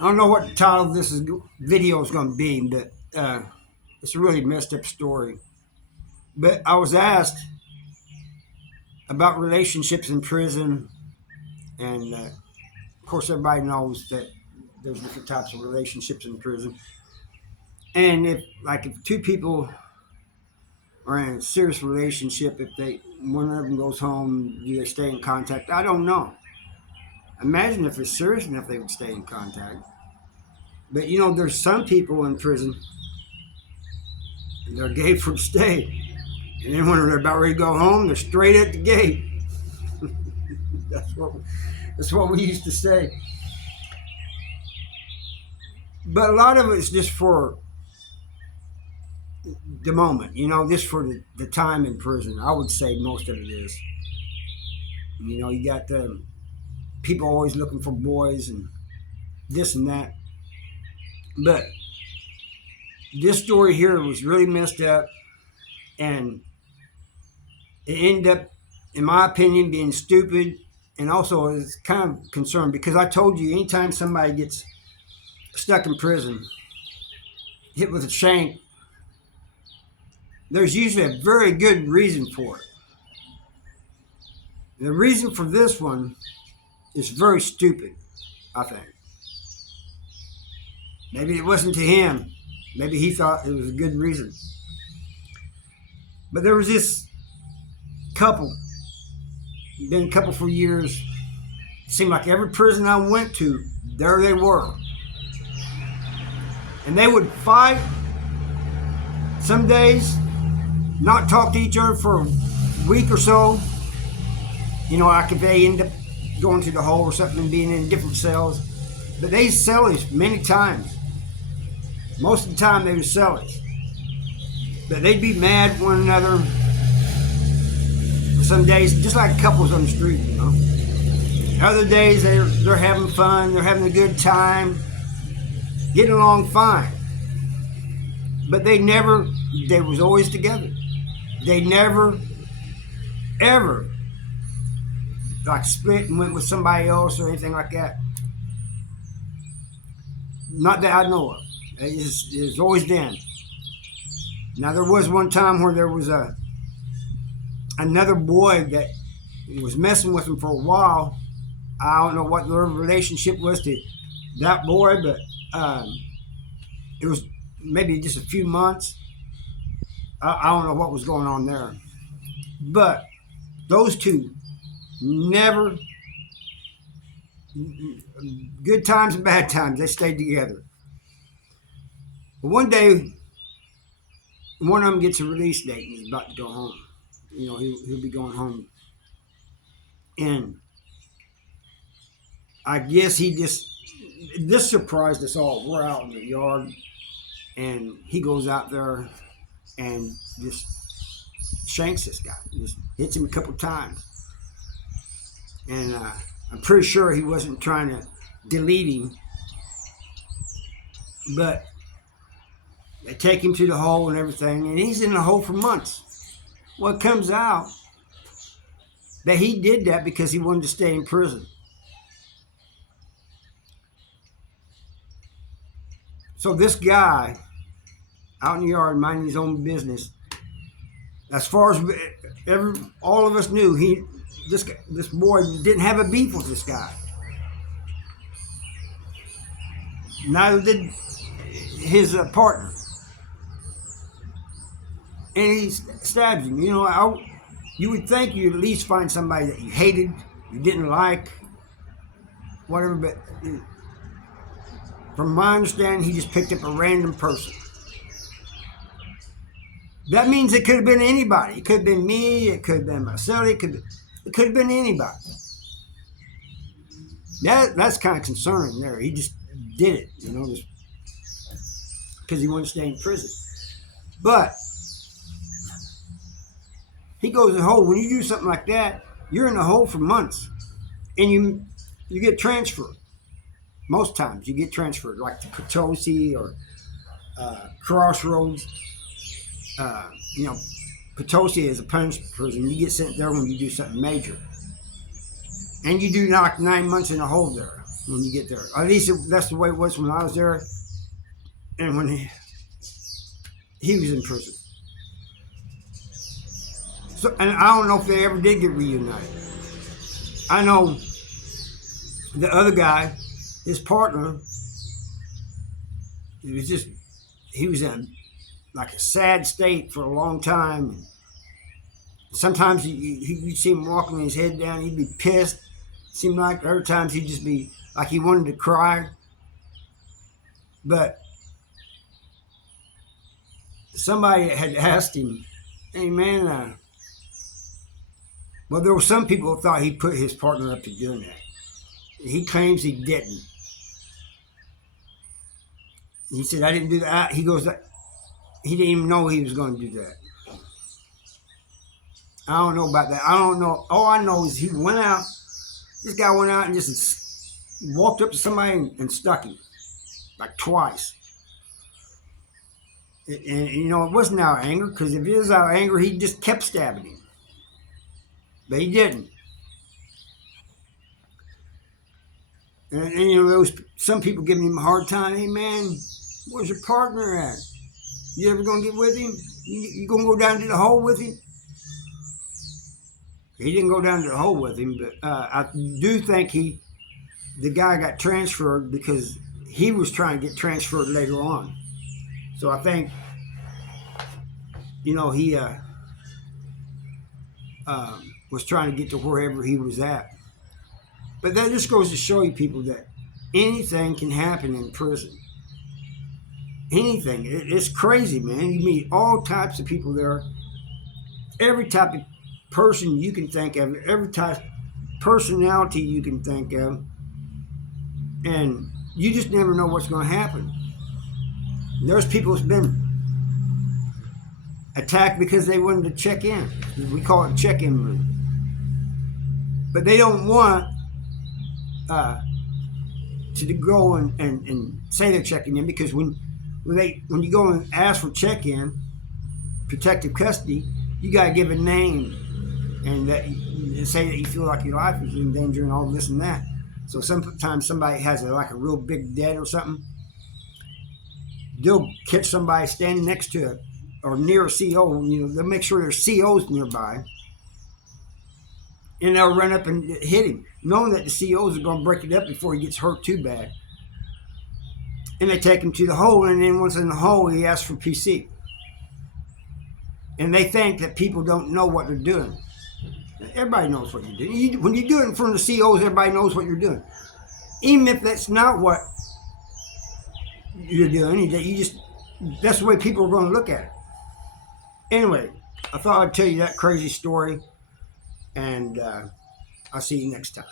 I don't know what the title of this video is going to be, but it's a really messed up story. But I was asked about relationships in prison, and of course, everybody knows that there's different types of relationships in prison. And if two people are in a serious relationship, if one of them goes home, do they stay in contact? I don't know. Imagine if it's serious enough, they would stay in contact. But there's some people in prison, they're gay for the stay. And then when they're about ready to go home, they're straight at the gate. that's what we used to say. But a lot of it's just for the moment, just for the time in prison. I would say most of it is. You got the people always looking for boys and this and that. But this story here was really messed up, and it ended up, in my opinion, being stupid. And also it's kind of concerned because I told you, anytime somebody gets stuck in prison, hit with a shank, there's usually a very good reason for it. And the reason for this one is very stupid, I think. Maybe it wasn't to him. Maybe he thought it was a good reason. But there was this couple, been a couple for years. It seemed like every prison I went to, there they were. And they would fight some days, not talk to each other for a week or so. Like if they end up going to the hole or something and being in different cells. But they cellies many times. Most of the time they were cellies. But they'd be mad at one another. Some days, just like couples on the street, Other days they're having fun, they're having a good time, getting along fine. But they was always together. They never, ever, split and went with somebody else or anything like that. Not that I know of. It's always been. Now there was one time where there was another boy that was messing with him for a while. I don't know what their relationship was to that boy, but it was maybe just a few months. I don't know what was going on there. But those two never, good times and bad times, they stayed together. But one day, one of them gets a release date and is about to go home. He'll be going home. And I guess this surprised us all. We're out in the yard, and he goes out there and just shanks this guy. Just hits him a couple times. And I'm pretty sure he wasn't trying to delete him. But they take him to the hole and everything, and he's in the hole for months. Well, it comes out that he did that because he wanted to stay in prison. So this guy, out in the yard, minding his own business, as far as all of us knew, this boy didn't have a beef with this guy. Neither did his partner. And he stabs him. You would think you'd at least find somebody that you hated, you didn't like, whatever, but from my understanding, he just picked up a random person. That means it could have been anybody. It could have been me, it could have been myself, it could have been anybody. That's kind of concerning there. He just did it, just because he wanted to stay in prison. But he goes in the hole. When you do something like that, you're in the hole for months, and you get transferred. Most times you get transferred, like to Potosi or Crossroads. Potosi is a punishment prison. You get sent there when you do something major, and you do knock 9 months in a hole there. when you get there. At least that's the way it was when I was there, and when he was in prison. So, and I don't know if they ever did get reunited. I know the other guy, his partner, he was in like a sad state for a long time. Sometimes you'd see him walking with his head down, he'd be pissed. Seemed like other times he'd just be like he wanted to cry. But somebody had asked him, hey man, well, there were some people who thought he put his partner up to doing that. He claims he didn't. He said, I didn't do that. He goes, he didn't even know he was going to do that. I don't know about that. I don't know. All I know is he went out. This guy went out and just walked up to somebody and stuck him like twice. And you know, it wasn't out of anger, because if it was out of anger, he just kept stabbing him. But he didn't. And you know, there was some people giving him a hard time. Hey man, where's your partner at? You ever gonna get with him? You gonna go down to the hole with him? He didn't go down to the hole with him, but I do think the guy got transferred because he was trying to get transferred later on. So I think, you know, he was trying to get to wherever he was at. But that just goes to show you people that anything can happen in prison. Anything. It's crazy, man. You meet all types of people there. Every type of person you can think of, every type of personality you can think of. And you just never know what's going to happen. There's people who's been attacked because they wanted to check in. We call it check-in room. But they don't want to go and say they're checking in, because when you go and ask for check-in, protective custody, you got to give a name and say that you feel like your life is in danger and all this and that. So sometimes somebody has like a real big debt or something, they'll catch somebody standing next to it or near a CO. You know, they'll make sure there's COs nearby, and they'll run up and hit him, knowing that the COs are going to break it up before he gets hurt too bad. And they take him to the hole, and then once in the hole, he asks for PC. And they think that people don't know what they're doing. Everybody knows what you're doing. When you do it in front of the COs, everybody knows what you're doing. Even if that's not what you're doing, that's the way people are going to look at it. Anyway, I thought I'd tell you that crazy story, and I'll see you next time.